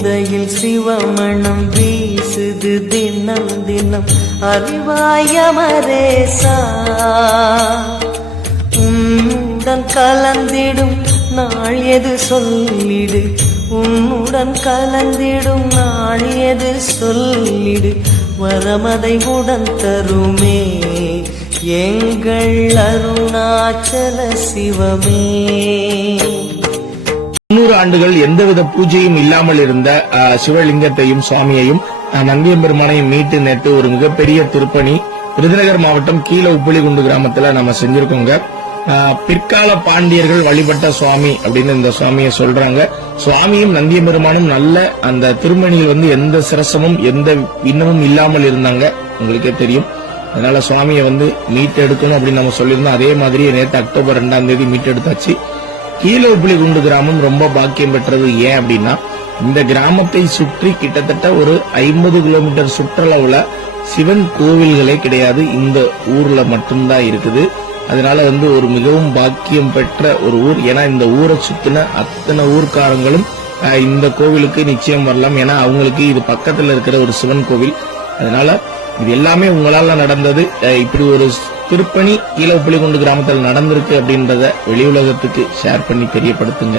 சிந்தையில் சிவமணம் வீசுது தினம் தினம் அறிவாயமரேசா உன்னுடன் கலந்திடும் நாள் எது சொல்லிடு உன்னுடன் கலந்திடும் நாள் எது சொல்லிடு வரமதை உடன் தருமே எங்கள் அருணாச்சல சிவமே. 300 ஆண்டுகள் எந்தவித பூஜையும் இல்லாமல் இருந்த சிவலிங்கத்தையும் சுவாமியையும் நந்தியம்பெருமானையும் மீட்டு நேற்று ஒரு மிகப்பெரிய திருப்பணி விருதுநகர் மாவட்டம் கீழ உப்பிலிகுண்டு கிராமத்துல நம்ம செஞ்சிருக்கோங்க. பிற்கால பாண்டியர்கள் வழிபட்ட சுவாமி அப்படின்னு இந்த சுவாமியை சொல்றாங்க. சுவாமியும் நந்தியம்பெருமானும் நல்ல அந்த திருமணியில் எந்த சிரசமும் எந்த இன்னமும் இல்லாமல் இருந்தாங்க, உங்களுக்கே தெரியும். அதனால சுவாமியை மீட்டெடுக்கணும் அப்படின்னு நம்ம சொல்லியிருந்தோம். அதே மாதிரி நேற்று அக்டோபர் 2ஆம் தேதி மீட்டெடுத்தாச்சு. கீழ உப்பிலிகுண்டு கிராமம் ரொம்ப பாக்கியம் பெற்றது. ஏன் அப்படின்னா இந்த கிராமத்தை சுற்றி கிட்டத்தட்ட ஒரு 50 கிலோமீட்டர் சுற்றளவுல சிவன் கோவில்களே கிடையாது, இந்த ஊர்ல மட்டும்தான் இருக்குது. அதனால ஒரு மிகவும் பாக்கியம் பெற்ற ஒரு ஊர். ஏன்னா இந்த ஊரை சுத்தின அத்தனை ஊர்க்காரங்களும் இந்த கோவிலுக்கு நிச்சயம் வரலாம். ஏன்னா அவங்களுக்கு இது பக்கத்துல இருக்கிற ஒரு சிவன் கோவில். அதனால இது எல்லாமே உங்களால நடந்தது. இப்படி ஒரு திருப்பணி கீழ உப்பிலிகுண்டு கிராமத்தில் நடந்திருக்கு அப்படின்றத வெளி உலகத்துக்கு ஷேர் பண்ணி தெரியப்படுத்துங்க.